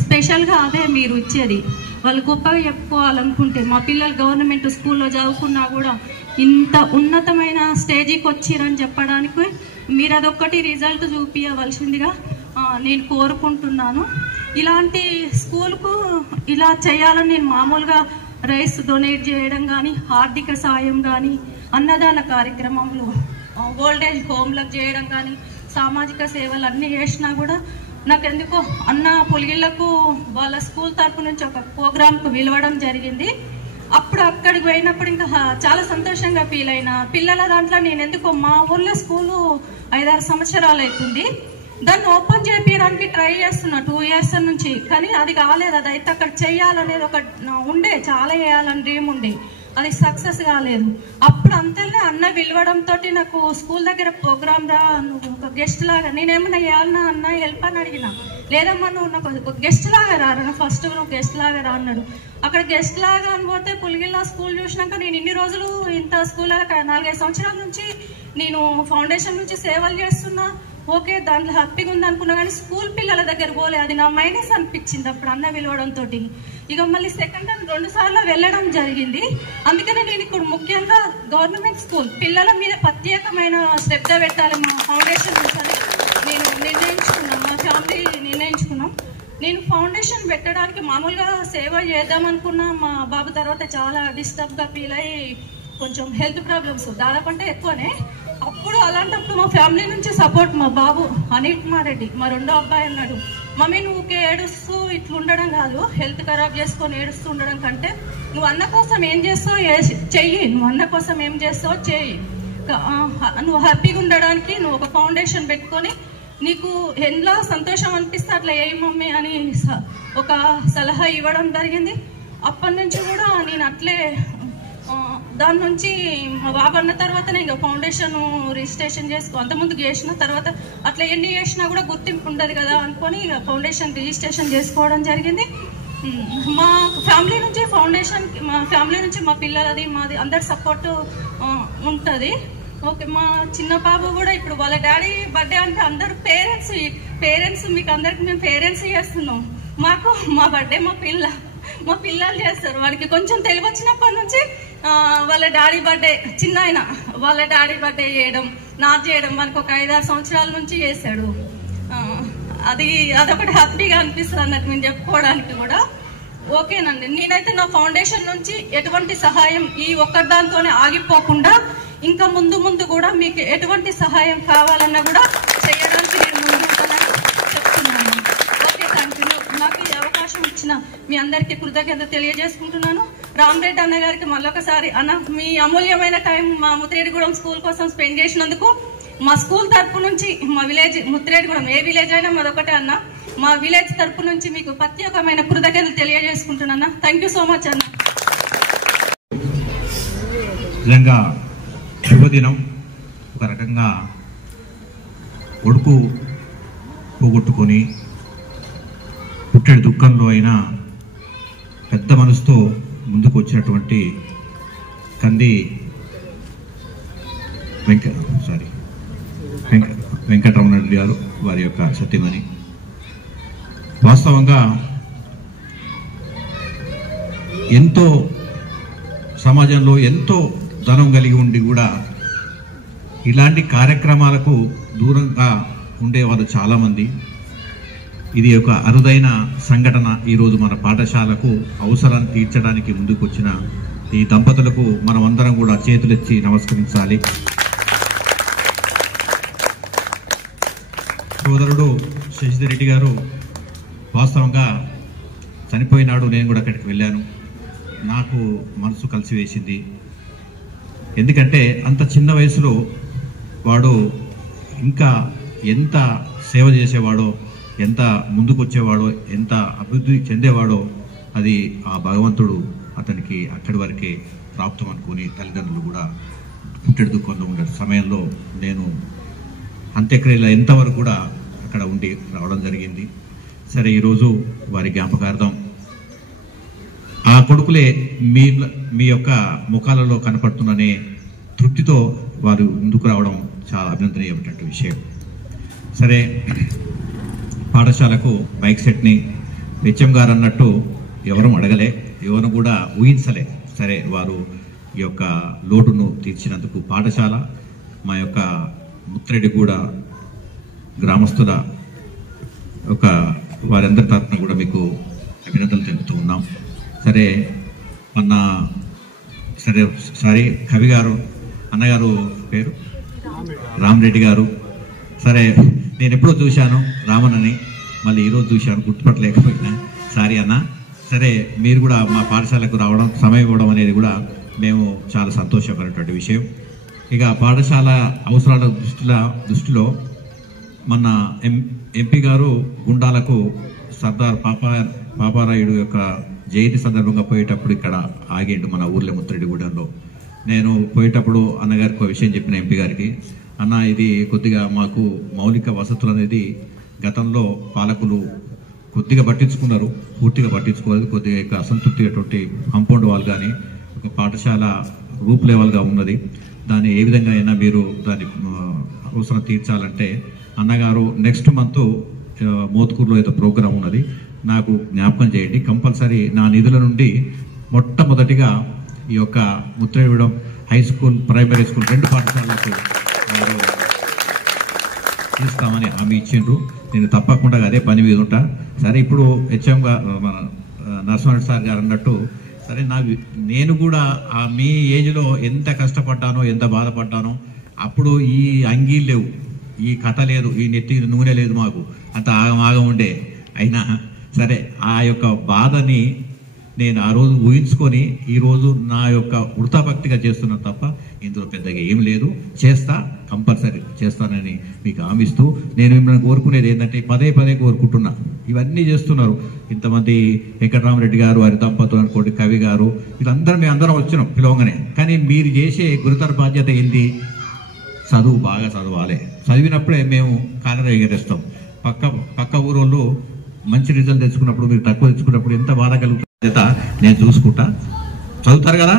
స్పెషల్గా అదే మీరు ఇచ్చేది. వాళ్ళు గొప్పగా చెప్పుకోవాలనుకుంటే, మా పిల్లలు గవర్నమెంట్ స్కూల్లో చదువుకున్నా కూడా ఇంత ఉన్నతమైన స్టేజీకి వచ్చిరని చెప్పడానికి మీరు అదొక్కటి రిజల్ట్ చూపించవలసిందిగా నేను కోరుకుంటున్నాను. ఇలాంటి స్కూల్కు ఇలా చేయాలని నేను మామూలుగా రైస్ డొనేట్ చేయడం కానీ, ఆర్థిక సాయం కానీ, అన్నదాన కార్యక్రమంలో ఓల్డేజ్ హోమ్లకు చేయడం కానీ, సామాజిక సేవలు అన్నీ చేసినా కూడా నాకెందుకో అన్న పులిగిళ్లకు వాళ్ళ స్కూల్ తరపు నుంచి ఒక ప్రోగ్రాంకు పిలవడం జరిగింది. అప్పుడు అక్కడికి పోయినప్పుడు ఇంకా చాలా సంతోషంగా ఫీల్ అయినా. పిల్లల దాంట్లో నేను ఎందుకో మా ఊళ్ళో స్కూలు 5-6 సంవత్సరాలు అవుతుంది, దాన్ని ఓపెన్ చేయడానికి ట్రై చేస్తున్నా 2 years నుంచి. కానీ అది కాలేదు. అది అయితే అక్కడ చేయాలనేది ఒక ఉండే, చాలా చేయాలని డ్రీమ్ ఉండే, అది సక్సెస్ కాలేదు. అప్పుడు అంతేనే అన్న పిలవడంతో నాకు స్కూల్ దగ్గర ప్రోగ్రామ్ రా, నువ్వు ఒక గెస్ట్ లాగా, నేనేమన్నా చేయాలన్నా అన్న హెల్ప్ అని అడిగిన. లేదమ్మా నువ్వు నాకు ఒక గెస్ట్ లాగా రా, ఫస్ట్ నువ్వు గెస్ట్ లాగా రా అన్నాడు. అక్కడ గెస్ట్ లాగా అనిపోతే పులిగిల్ల స్కూల్ చూసినాక నేను ఇన్ని రోజులు ఇంత స్కూల్ 4-5 సంవత్సరాల నుంచి నేను ఫౌండేషన్ నుంచి సేవలు చేస్తున్నా. ఓకే, దాంట్లో హ్యాపీగా ఉంది అనుకున్నా, కానీ స్కూల్ పిల్లల దగ్గర పోలే. అది నా మైనస్ అనిపించింది అప్పుడు అన్న పిలవడంతో. ఇక మళ్ళీ సెకండ్ టైం 2 సార్లు వెళ్ళడం జరిగింది. అందుకనే నేను ఇప్పుడు ముఖ్యంగా గవర్నమెంట్ స్కూల్ పిల్లల మీద ప్రత్యేకమైన శ్రద్ధ పెట్టాలి మా ఫౌండేషన్ నుంచి నేను నిర్ణయించుకున్నాం, మా ఫ్యామిలీ నిర్ణయించుకున్నాం. నేను ఫౌండేషన్ పెట్టడానికి మామూలుగా సేవ చేద్దాం అనుకున్నా. మా బాబు తర్వాత చాలా డిస్టర్బ్గా ఫీల్ అయ్యి కొంచెం హెల్త్ ప్రాబ్లమ్స్ దాదాపు అంటే ఎక్కువనే. అప్పుడు అలాంటప్పుడు మా ఫ్యామిలీ నుంచి సపోర్ట్, మా బాబు అనిల్ కుమార్ రెడ్డి మా 2వ అబ్బాయి అన్నాడు, మమ్మీ నువ్వు ఏడుస్తూ ఇట్లా ఉండడం కాదు, హెల్త్ ఖరాబ్ చేసుకొని ఏడుస్తూ ఉండడం కంటే నువ్వు అన్న కోసం ఏం చేస్తావు చెయ్యి, నువ్వు అన్న కోసం ఏం చేస్తావో చెయ్యి, నువ్వు హ్యాపీగా ఉండడానికి నువ్వు ఒక ఫౌండేషన్ పెట్టుకొని నీకు ఎంతో సంతోషం అనిపిస్తే అట్లా ఏ మమ్మీ అని ఒక సలహా ఇవ్వడం జరిగింది. అప్పటి నుంచి కూడా నేను అట్లే దాని నుంచి మా బాబు అన్న తర్వాతనే ఇంకా ఫౌండేషన్ రిజిస్ట్రేషన్ చేసుకో, అంతకుముందు చేసిన తర్వాత అట్లా ఎన్ని చేసినా కూడా గుర్తింపు ఉండదు కదా అనుకొని ఇక ఫౌండేషన్ రిజిస్ట్రేషన్ చేసుకోవడం జరిగింది. మా ఫ్యామిలీ నుంచి ఫౌండేషన్, మా ఫ్యామిలీ నుంచి మా పిల్లలది మాది అందరి సపోర్ట్ ఉంటుంది. ఓకే, మా చిన్న బాబు కూడా ఇప్పుడు వాళ్ళ డాడీ బర్త్డే అంటే అందరు పేరెంట్స్ మీకు అందరికి మేము పేరెంట్స్ చేస్తున్నాం. మాకు మా బర్త్డే మా పిల్లలు చేస్తారు. వాడికి కొంచెం తెలివి వచ్చినప్పటి నుంచి వాళ్ళ డాడీ బర్త్డే, చిన్న ఆయన వాళ్ళ డాడీ బర్త్డే చేయడం, నాట్ చేయడం మనకు ఒక 5-6 సంవత్సరాల నుంచి చేశాడు. అదొకటి హ్యాపీగా అనిపిస్తుంది అన్నట్టు మేము చెప్పుకోవడానికి కూడా. ఓకేనండి, నేనైతే నా ఫౌండేషన్ నుంచి ఎటువంటి సహాయం ఈ ఒక్కదాంతోనే ఆగిపోకుండా ఇంకా ముందు కూడా మీకు ఎటువంటి సహాయం కావాలన్నా కూడా చేయడానికి నేను ముందు చెప్తున్నాను. Okay, thank you. నాకు ఈ అవకాశం ఇచ్చిన మీ అందరికీ కృతజ్ఞత తెలియజేసుకుంటున్నాను. రామరెడ్డి అన్న గారికి మళ్ళొకసారి అన్న మీ అమూల్యమైన టైం మా ముత్తిరెడ్డిగూడెం స్కూల్ కోసం స్పెండ్ చేసినందుకు మా స్కూల్ తరపు నుంచి మా విలేజ్ ముత్తిరెడ్డిగూడెం ఏ విలేజ్ అయినా మాదొకటే అన్న, మా విలేజ్ తరపు నుంచి మీకు ప్రత్యేకమైన కృతజ్ఞతలు తెలియజేసుకుంటున్నా. థ్యాంక్ యూ సో మచ్ అన్న. నిజంగా శుభదినం. ఒక రకంగా కొడుకు పోగొట్టుకొని పుట్టెడు దుఃఖంలో అయినా పెద్ద మనసుతో ముందుకు వచ్చినటువంటి కంది వెంకటరమణ రెడ్డి గారు, వారి యొక్క సతీమణి. వాస్తవంగా ఎంతో సమాజంలో ఎంతో ధనం కలిగి ఉండి కూడా ఇలాంటి కార్యక్రమాలకు దూరంగా ఉండేవారు చాలామంది. ఇది ఒక అరుదైన సంఘటన. ఈరోజు మన పాఠశాలకు అవసరాన్ని తీర్చడానికి ముందుకు వచ్చిన ఈ దంపతులకు మనం అందరం కూడా చేతులెత్తి నమస్కరించాలి. సోదరుడు శశిధర్ రెడ్డి గారు వాస్తవంగా చనిపోయినాడు. నేను కూడా అక్కడికి వెళ్ళాను. నాకు మనసు కలిసి వేసింది. ఎందుకంటే అంత చిన్న వయసులో వాడు ఇంకా ఎంత సేవ చేసేవాడో, ఎంత ముందుకు వచ్చేవాడో, ఎంత అభివృద్ధి చెందేవాడో అది ఆ భగవంతుడు అతనికి అక్కడి వరకే ప్రాప్తం అనుకుని తల్లిదండ్రులు కూడా పుట్టెడు దుఃఖంలో ఉండే సమయంలో నేను అంత్యక్రియల ఎంతవరకు కూడా అక్కడ ఉండి రావడం జరిగింది. సరే, ఈరోజు వారి జ్ఞాపకార్థం ఆ కొడుకులే మీ యొక్క ముఖాలలో కనపడుతున్ననే తృప్తితో వారు ముందుకు రావడం చాలా అభినందనీయమైనటువంటి విషయం. సరే, పాఠశాలకు బైక్ సెట్ని హెచ్ఎం గారు అన్నట్టు ఎవరు అడగలే, ఎవరు కూడా ఊహించలే. సరే, వారు ఈ యొక్క లోటును తీర్చినందుకు పాఠశాల, మా యొక్క ముత్తిరెడ్డిగూడ గ్రామస్తుల ఒక వారందరి తరఫున కూడా మీకు అభినందనలు తెలుపుతూ ఉన్నాం. సరే, సారీ కవి గారు, అన్నగారు పేరు రామరెడ్డి గారు. సరే, నేను ఎప్పుడో చూశాను రామన్నని, మళ్ళీ ఈరోజు చూశాను, గుర్తుపట్టలేకపోయినా. సారీ అన్న. సరే, మీరు కూడా మా పాఠశాలకు రావడం, సమయం ఇవ్వడం అనేది కూడా మేము చాలా సంతోషకరమైనటువంటి విషయం. ఇక పాఠశాల అవసరాల దృష్టిలో మన ఎంపీ గారు గుండాలకు సర్దార్ పాపారాయుడు యొక్క జయంతి సందర్భంగా పోయేటప్పుడు ఇక్కడ ఆగేండు మన ఊర్లో ముత్తిరెడ్డిగూడెంలో. నేను పోయేటప్పుడు అన్నగారికి ఒక విషయం చెప్పిన ఎంపీ గారికి, అన్న ఇది కొద్దిగా మాకు మౌలిక వసతులు అనేది గతంలో పాలకులు కొద్దిగా పట్టించుకున్నారు, పూర్తిగా పట్టించుకోలేదు. కొద్దిగా అసంతృప్తి అటువంటి కాంపౌండ్ వాల్ కానీ ఒక పాఠశాల రూప్ లెవెల్గా ఉన్నది. దాన్ని ఏ విధంగా అయినా మీరు దాని అవసరం తీర్చాలంటే అన్నగారు నెక్స్ట్ మంత్ మోత్కూరులో ఏదో ప్రోగ్రాం ఉన్నది, నాకు జ్ఞాపకం చేయండి, కంపల్సరీ నా నిధుల నుండి మొట్టమొదటిగా ఈ యొక్క Muthireddygudem high school, primary school 2 పాఠశాలలకు తీస్తామని హామీ ఇచ్చిండ్రు. నేను తప్పకుండా అదే పని మీద ఉంటా. సరే, ఇప్పుడు హెచ్ఎం గారు మన నరసింహారెడ్డి సార్ గారు అన్నట్టు, సరే నేను కూడా మీ ఏజ్లో ఎంత కష్టపడ్డానో, ఎంత బాధపడ్డానో, అప్పుడు ఈ అంగీలు లేవు, ఈ కథ లేదు, ఈ నెత్తి నూనె లేదు, మాకు అంత ఆగం ఉండే. అయినా సరే, ఆ యొక్క బాధని నేను ఆ రోజు ఊహించుకొని ఈరోజు నా యొక్క వృతాభక్తిగా చేస్తున్నాను తప్ప ఇందులో పెద్దగా ఏం లేదు. చేస్తా, కంపల్సరీ చేస్తానని మీకు హామీస్తూ నేను మిమ్మల్ని కోరుకునేది ఏంటంటే, పదే కోరుకుంటున్నా, ఇవన్నీ చేస్తున్నారు ఇంతమంది, వెంకటరామరెడ్డి గారు, వారి దంపతులు అనుకోండి, కవి గారు, వీళ్ళందరూ మేము అందరం వచ్చినాం పిలవగానే. కానీ మీరు చేసే గురుతర బాధ్యత ఏంటి? చదువు, బాగా చదవాలి. చదివినప్పుడే మేము కాలర ఎగరేస్తాం. పక్క ఊరోళ్ళు మంచి రిజల్ట్ తెచ్చుకున్నప్పుడు, మీరు తక్కువ తెచ్చుకున్నప్పుడు ఎంత బాధ కలుగుతుంది నేను చూసుకుంటా. చదువుతారు కదా,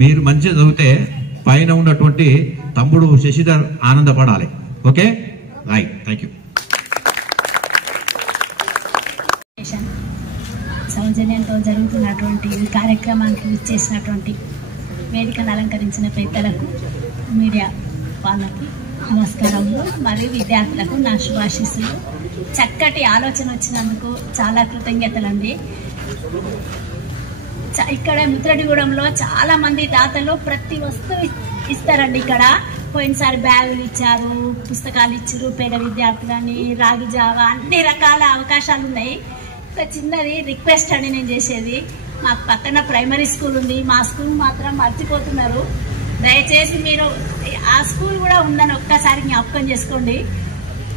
మీరు మంచిగా చదివితే పైన ఉన్నటువంటి తమ్ముడు శశిధర్ ఆనందపడాలి. Okay, right, thank you. సౌజన్యంతో జరుగుతున్నటువంటి ఈ కార్యక్రమానికి ఇచ్చేసినటువంటి వేదికను అలంకరించిన పెద్దలకు, మీడియా వాళ్ళకి నమస్కారములు, మరియు విద్యార్థులకు నా శుభాశీస్సులు. చక్కటి ఆలోచన వచ్చినందుకు చాలా కృతజ్ఞతలండి. ఇక్కడ ముత్తిరెడ్డిగూడెంలో చాలా మంది దాతలు ప్రతి వస్తువు ఇస్తారండి. ఇక్కడ పోయినసారి బ్యాగులు ఇచ్చారు, పుస్తకాలు ఇచ్చారు, పేద విద్యార్థులని, రాగి జావా, అన్ని రకాల అవకాశాలు ఉన్నాయి. ఒక చిన్నది రిక్వెస్ట్ అండి నేను చేసేది. మాకు పక్కన ప్రైమరీ స్కూల్ ఉంది, మా స్కూల్ మాత్రం మర్చిపోతున్నారు. దయచేసి మీరు ఆ స్కూల్ కూడా ఉందని ఒక్కసారి జ్ఞాపకం చేసుకోండి.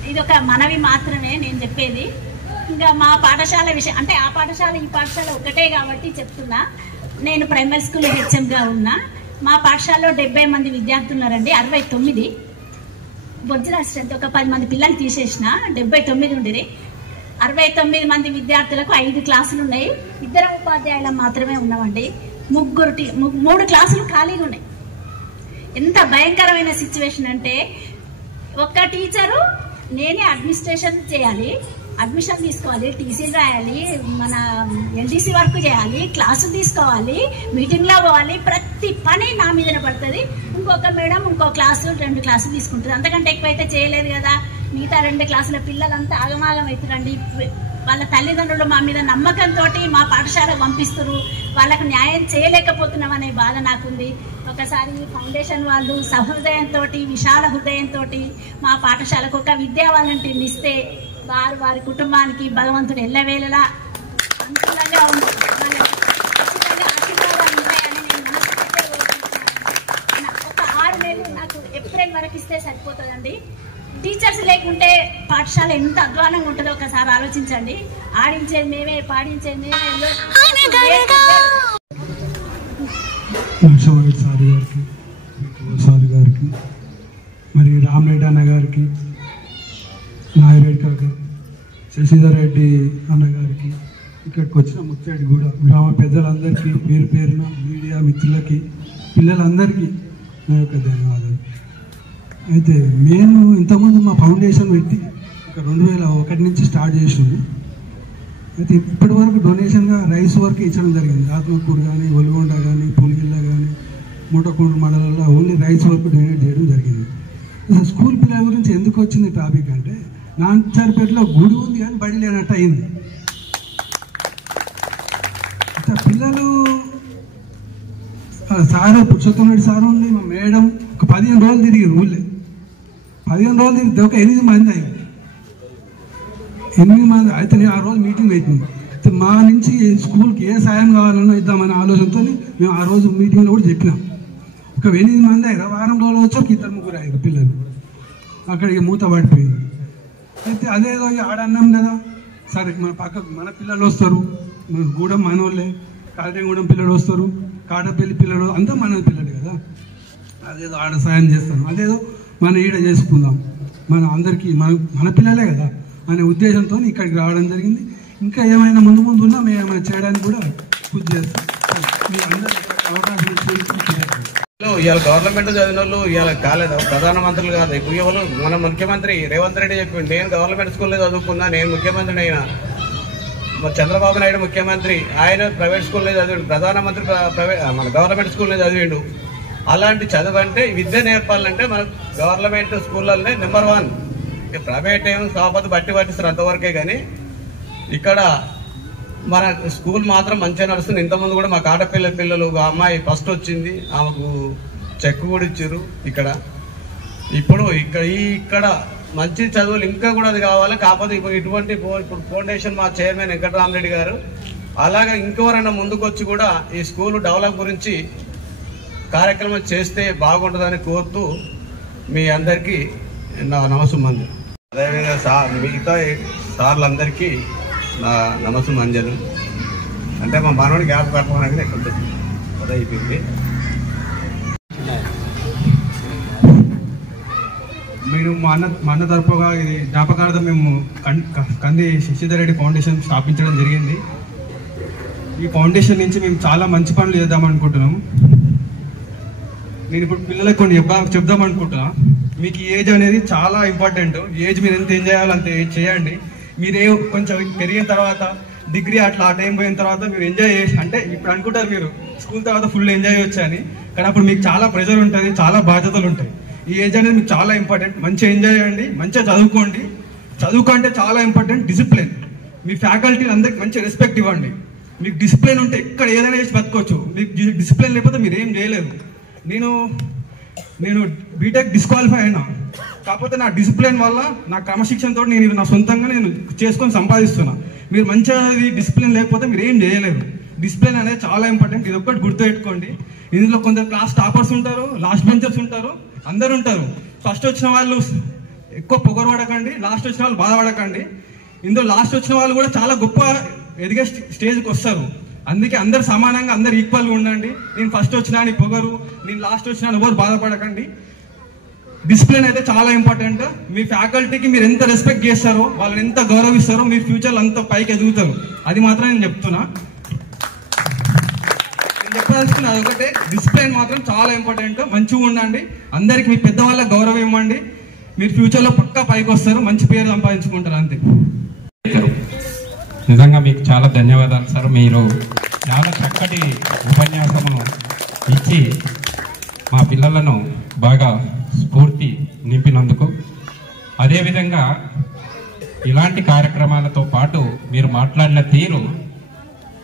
ఇది ఒక మనవి మాత్రమే నేను చెప్పేది. ఇంకా మా పాఠశాల విషయం అంటే ఆ పాఠశాల ఈ పాఠశాల ఒకటే కాబట్టి చెప్తున్నా. నేను ప్రైమరీ స్కూల్ హెచ్ఎంగా ఉన్నా. మా పాఠశాలలో 70 మంది విద్యార్థులు ఉన్నారండి. 69 ఒరిజినల్ స్ట్రెంత్ ఒక 10 మంది పిల్లలు తీసేసిన 79 ఉండేది. 69 మంది విద్యార్థులకు 5 క్లాసులు ఉన్నాయి. 2 ఉపాధ్యాయులు మాత్రమే ఉన్నామండి. 3 క్లాసులు ఖాళీగా ఉన్నాయి. ఎంత భయంకరమైన సిచ్యువేషన్ అంటే ఒక్క టీచరు నేనే అడ్మినిస్ట్రేషన్ చేయాలి, అడ్మిషన్ తీసుకోవాలి, టీసీలు రాయాలి, మన ఎల్డీసీ వర్క్ చేయాలి, క్లాసులు తీసుకోవాలి, మీటింగ్లో పోవాలి, ప్రతి పని నా మీదనే పడుతుంది. ఇంకొక మేడం ఇంకో క్లాసు 2 క్లాసులు తీసుకుంటుంది. అంతకంటే ఎక్కువైతే చేయలేదు కదా. మిగతా 2 క్లాసుల పిల్లలంతా ఆగమాగం అవుతారండి. వాళ్ళ తల్లిదండ్రులు మా మీద నమ్మకంతో మా పాఠశాలకు పంపిస్తారు. వాళ్ళకు న్యాయం చేయలేకపోతున్నాం అనే బాధ నాకుంది. ఒకసారి ఫౌండేషన్ వాళ్ళు సహృదయంతో విశాల హృదయంతో మా పాఠశాలకు ఒక విద్యా వాలంటీర్ని ఇస్తే వారి కుటుంబానికి భగవంతుడు ఎల్లవేళలా అనుకూలంగా ఆశీర్వాదాలు ఉంటాయని నేను మనసుకైతే కోరుకుంటున్నాను. ఒక 6 నెలలు నాకు ఏప్రిల్ వరకు ఇస్తే సరిపోతుందండి. టీచర్స్ లేకుంటే పాఠశాల ఎంత అధ్వానంగా ఉంటుందో ఒకసారి ఆలోచించండి. ఆడించేది మేమే, పాడించేది మేమే. సార్ గారికి, సార్ గారికి, మరి రామరెడ్డి అన్న గారికి, నాగిరెడ్డి గారికి, శశిధర్ రెడ్డి అన్న గారికి, ఇక్కడికి వచ్చిన ముత్తేడిగూడ గ్రామ పెద్దలందరికీ, పేరు పేరున మీడియా మిత్రులకి, పిల్లలందరికీ నా యొక్క ధన్యవాదాలు. అయితే మేము ఇంతకుముందు మా ఫౌండేషన్ పెట్టి ఒక 2001 నుంచి స్టార్ట్ చేసింది. అయితే ఇప్పటి వరకు డొనేషన్గా రైస్ వరకు ఇచ్చడం జరిగింది. ఆత్మకూరు కానీ, ఒలిగొండ కానీ, పులిగిల్ల కానీ, మూటకూరు మండలంలో ఓన్లీ రైస్ వరకు డొనేట్ చేయడం జరిగింది. అసలు స్కూల్ పిల్లల గురించి ఎందుకు వచ్చింది టాపిక్ అంటే, నాంచారిపేటలో గుడి ఉంది కానీ బడి లేనట్టు అయింది. పిల్లలు సార్ పురుషోత్తం రెడ్డి సార్ ఉంది, మా మేడం ఒక 15 రోజులు తిరిగి ఊళ్ళే 15 రోజులు తిరిగి ఒక 8 మంది అయింది. 8 మంది అయితే నేను ఆ రోజు మీటింగ్ పెట్టింది. అయితే మా నుంచి స్కూల్కి ఏ సాయం కావాలన్నా ఇద్దామనే ఆలోచనతో మేము ఆ రోజు మీటింగ్లో కూడా చెప్పినాం. ఒక 8 మంది అయ్యారు. వారం రోజులు వచ్చి ఒక 2-3 అయ్యారు పిల్లలు. అక్కడికి మూత పడిపోయింది. అయితే అదేదో ఆడన్నాం కదా, సరే మన పక్కకు మన పిల్లలు వస్తారు, మన గూడెం మనోళ్ళే, కాటగూడెం పిల్లలు వస్తారు, కాటపల్లి పిల్లలు అంతా మన పిల్లలు కదా, అదేదో ఆడ సాయం చేస్తాం, అదేదో మనం ఈడ చేసుకుందాం, మన అందరికీ మన పిల్లలే కదా అనే ఉద్దేశంతో ఇక్కడికి రావడం జరిగింది. ఇంకా ఏమైనా ముందు ఉన్నా మేము ఏమైనా చేయడానికి కూడా కృషి చేస్తాం. మీ అందరూ అవకాశం ఇచ్చి ఇవాళ గవర్నమెంట్ చదివిన వాళ్ళు ఇవాళ కాలేదు, ప్రధానమంత్రులు కాదు. ఇప్పుడు ఎవరు మన ముఖ్యమంత్రి రేవంత్ రెడ్డి చెప్పిండు, నేను గవర్నమెంట్ స్కూల్లో చదువుకున్నా, నేను ముఖ్యమంత్రిని అయినా. మరి చంద్రబాబు నాయుడు ముఖ్యమంత్రి, ఆయన ప్రైవేట్ స్కూల్లో చదివిండు, ప్రధానమంత్రి మన గవర్నమెంట్ స్కూల్లో చదివిండు. అలాంటి చదువు అంటే విద్య నేర్పాలంటే మన గవర్నమెంట్ స్కూళ్ళనే నెంబర్ 1. ప్రైవేట్ ఏమో కాకపోతే బట్టి పట్టిస్తారు అంతవరకే. కానీ ఇక్కడ మన స్కూల్ మాత్రం మంచిగా నడుస్తుంది. ఇంతకుముందు కూడా మా కాటపల్లి పిల్లలు ఒక అమ్మాయి ఫస్ట్ వచ్చింది, ఆమెకు చెక్ కూడా ఇచ్చారు. ఇప్పుడు ఇక్కడ మంచి చదువులు ఇంకా కూడా అది కావాలి. కాకపోతే ఇటువంటి ఇప్పుడు ఫౌండేషన్ మా చైర్మన్ వెంకటరామరెడ్డి గారు అలాగే ఇంకెవరైనా ముందుకు వచ్చి కూడా ఈ స్కూల్ డెవలప్ గురించి కార్యక్రమం చేస్తే బాగుంటుందని కోరుతూ మీ అందరికీ నా నమస్సుమంజలు. అదేవిధంగా మిగతా సార్లందరికీ నా నమస్సుమంజలు. అంటే మా మనోడి గ్యాప్ కట్టమనేది కొంచెం అదైపోయింది. మీరు మా అన్న తరపుగా ఇది జ్ఞాపకార్థం మేము కంది శశిధర్ రెడ్డి ఫౌండేషన్ స్థాపించడం జరిగింది. ఈ ఫౌండేషన్ నుంచి మేము చాలా మంచి పనులు చేద్దామనుకుంటున్నాం. నేను ఇప్పుడు పిల్లలకు కొన్ని చెప్దాం అనుకుంటున్నా. మీకు ఏజ్ అనేది చాలా ఇంపార్టెంట్. ఏజ్ మీరు ఎంత ఎంజాయ్ చేయాలో అంత ఏజ్ చేయండి. మీరే కొంచెం పెరిగిన తర్వాత డిగ్రీ అట్లా ఆ టైం పోయిన తర్వాత మీరు ఎంజాయ్ చేసి, అంటే ఇప్పుడు అనుకుంటారు మీరు స్కూల్ తర్వాత ఫుల్ ఎంజాయ్ చేయొచ్చు అని, కానీ అప్పుడు మీకు చాలా ప్రెషర్ ఉంటుంది, చాలా బాధ్యతలు ఉంటాయి. ఈ ఏజ్ అనేది మీకు చాలా ఇంపార్టెంట్. మంచిగా ఎంజాయ్ చేయండి, మంచిగా చదువుకోండి. చదువుకుంటే చాలా ఇంపార్టెంట్ డిసిప్లిన్. మీ ఫ్యాకల్టీ అందరికి మంచి రెస్పెక్ట్ ఇవ్వండి. మీకు డిసిప్లిన్ ఉంటే ఇక్కడ ఏదైనా చేసి బతకొచ్చు. మీకు డిసిప్లిన్ లేకపోతే మీరు ఏం చేయలేరు. నేను బీటెక్ డిస్క్వాలిఫై అయినా, కాకపోతే నా డిసిప్లిన్ వల్ల నా క్రమశిక్షణతో నేను ఇది నా సొంతంగా నేను చేసుకొని సంపాదిస్తున్నా. మీరు మంచిగా డిసిప్లిన్ లేకపోతే మీరు ఏం చేయలేరు. డిసిప్లిన్ అనేది చాలా ఇంపార్టెంట్. ఇది ఒక్కటి గుర్తుపెట్టుకోండి. ఇందులో కొందరు క్లాస్ టాపర్స్ ఉంటారు, లాస్ట్ బెంచర్స్ ఉంటారు, అందరు ఉంటారు. ఫస్ట్ వచ్చిన వాళ్ళు ఎక్కువ పొగరు పడకండి, లాస్ట్ వచ్చిన వాళ్ళు బాధపడకండి. ఇందులో లాస్ట్ వచ్చిన వాళ్ళు కూడా చాలా గొప్ప ఎదిగే స్టేజ్కి వస్తారు. అందుకే అందరు సమానంగా అందరు ఈక్వల్గా ఉండండి. నేను ఫస్ట్ వచ్చినా అని పొగరు, నేను లాస్ట్ వచ్చినా ఎవరు బాధపడకండి. డిసిప్లిన్ అయితే చాలా ఇంపార్టెంట్. మీ ఫ్యాకల్టీకి మీరు ఎంత రెస్పెక్ట్ చేస్తారో, వాళ్ళని ఎంత గౌరవిస్తారో, మీరు ఫ్యూచర్లో అంత పైకి ఎదుగుతారు. అది మాత్రం నేను చెప్తున్నా. నేను చెప్పాల్సింది అదొకటే, డిసిప్లిన్ మాత్రం చాలా ఇంపార్టెంట్. మంచిగా ఉండండి, అందరికి మీ పెద్దవాళ్ళకి గౌరవం ఇవ్వండి. మీరు ఫ్యూచర్లో పక్కా పైకి వస్తారు, మంచి పేరు సంపాదించుకుంటారు. అంతే. నిజంగా మీకు చాలా ధన్యవాదాలు సార్. మీరు చాలా చక్కటి ఉపన్యాసమును ఇచ్చి మా పిల్లలను బాగా స్ఫూర్తి నింపినందుకు, అదేవిధంగా ఇలాంటి కార్యక్రమాలతో పాటు మీరు మాట్లాడిన తీరు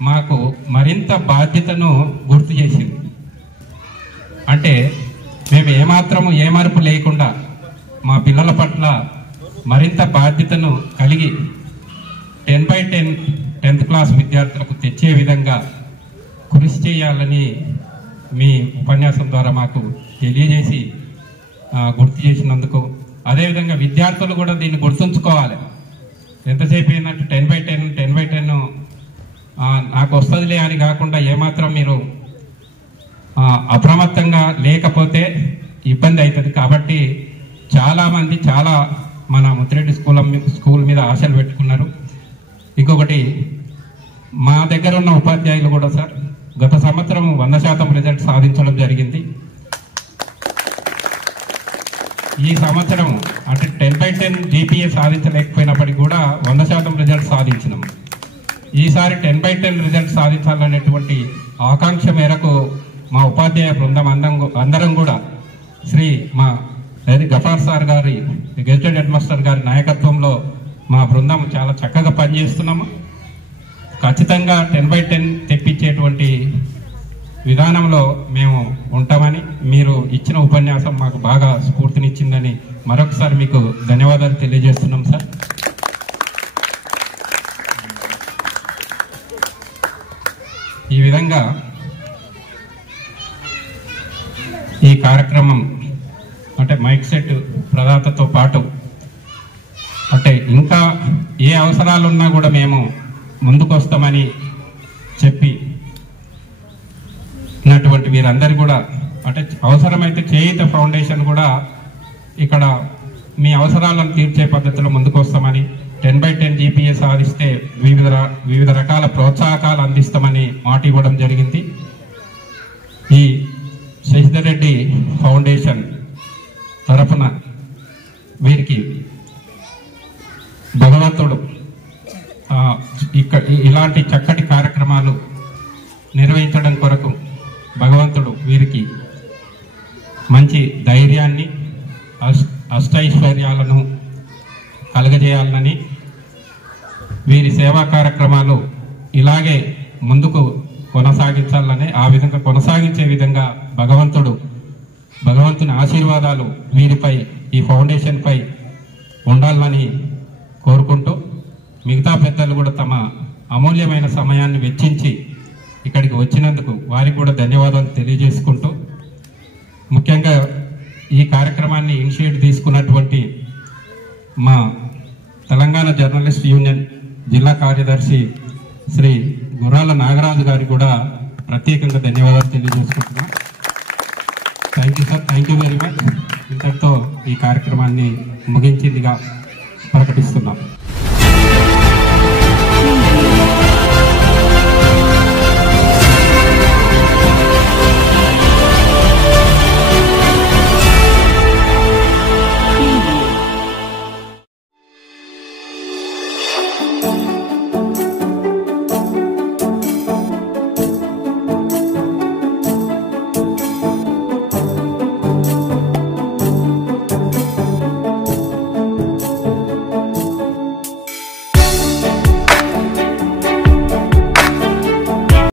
మాకు మరింత బాధ్యతను గుర్తు చేసింది. అంటే మేము ఏమాత్రము ఏమరుపు లేకుండా మా పిల్లల పట్ల మరింత బాధ్యతను కలిగి 10/10 10th క్లాస్ విద్యార్థులకు తెచ్చే విధంగా కృషి చేయాలని మీ ఉపన్యాసం ద్వారా మాకు తెలియజేసి గుర్తు చేసినందుకు, అదేవిధంగా విద్యార్థులు కూడా దీన్ని గుర్తుంచుకోవాలి. ఎంతసేపు ఏంటంటే 10/10 నాకు వస్తుందిలే అని కాకుండా ఏమాత్రం మీరు అప్రమత్తంగా లేకపోతే ఇబ్బంది అవుతుంది. కాబట్టి చాలామంది చాలా మన ముత్తిరెడ్డి స్కూల్ మీద ఆశలు పెట్టుకున్నారు. ఇంకొకటి, మా దగ్గర ఉన్న ఉపాధ్యాయులు కూడా సార్ గత సంవత్సరం 100% రిజల్ట్ సాధించడం జరిగింది. ఈ సంవత్సరం అంటే 10/10 GPA సాధించలేకపోయినప్పటికీ కూడా 100% రిజల్ట్ సాధించినాం. ఈసారి 10/10 రిజల్ట్ సాధించాలనేటువంటి ఆకాంక్ష మేరకు మా ఉపాధ్యాయ బృందం అందరం కూడా శ్రీ మా గఫార్ సార్ గారి గెజిటెడ్ హెడ్ మాస్టర్ గారి నాయకత్వంలో మా బృందం చాలా చక్కగా పనిచేస్తున్నాము. ఖచ్చితంగా 10/10 తెప్పించేటువంటి విధానంలో మేము ఉంటామని, మీరు ఇచ్చిన ఉపన్యాసం మాకు బాగా స్ఫూర్తినిచ్చిందని మరొకసారి మీకు ధన్యవాదాలు తెలియజేస్తున్నాం సార్. ఈ విధంగా ఈ కార్యక్రమం అంటే మైక్ సెట్ ప్రదాతతో పాటు అంటే ఇంకా ఏ అవసరాలున్నా కూడా మేము ముందుకు వస్తామని చెప్పి ఉన్నటువంటి వీరందరూ కూడా అంటే అవసరమైతే చేయూత ఫౌండేషన్ కూడా ఇక్కడ మీ అవసరాలను తీర్చే పద్ధతిలో ముందుకు వస్తామని, 10/10 GPA సాధిస్తే వివిధ రకాల ప్రోత్సాహకాలు అందిస్తామని మాట ఇవ్వడం జరిగింది. ఈ శశిధర్ రెడ్డి ఫౌండేషన్ తరఫున వీరికి భగవంతుడు ఇలాంటి చక్కటి కార్యక్రమాలు నిర్వహించడం కొరకు భగవంతుడు వీరికి మంచి ధైర్యాన్ని అష్టైశ్వర్యాలను కలగజేయాలని, వీరి సేవా కార్యక్రమాలు ఇలాగే ముందుకు కొనసాగించాలని, ఆ విధంగా కొనసాగించే విధంగా భగవంతుని ఆశీర్వాదాలు వీరిపై ఈ ఫౌండేషన్ పై ఉండాలని కోరుకుంటూ, మిగతా పెద్దలు కూడా తమ అమూల్యమైన సమయాన్ని వెచ్చించి ఇక్కడికి వచ్చినందుకు వారికి కూడా ధన్యవాదాలు తెలియజేసుకుంటూ, ముఖ్యంగా ఈ కార్యక్రమాన్ని ఇనిషియేట్ తీసుకున్నటువంటి మా తెలంగాణ జర్నలిస్ట్ యూనియన్ జిల్లా కార్యదర్శి శ్రీ గుర్రాల నాగరాజు గారికి కూడా ప్రత్యేకంగా ధన్యవాదాలు తెలియజేసుకుంటున్నాం. Thank you sir, thank you very much. ఇంతటితో ఈ కార్యక్రమాన్ని ముగించిందిగా ప్రకటిస్తున్నాం.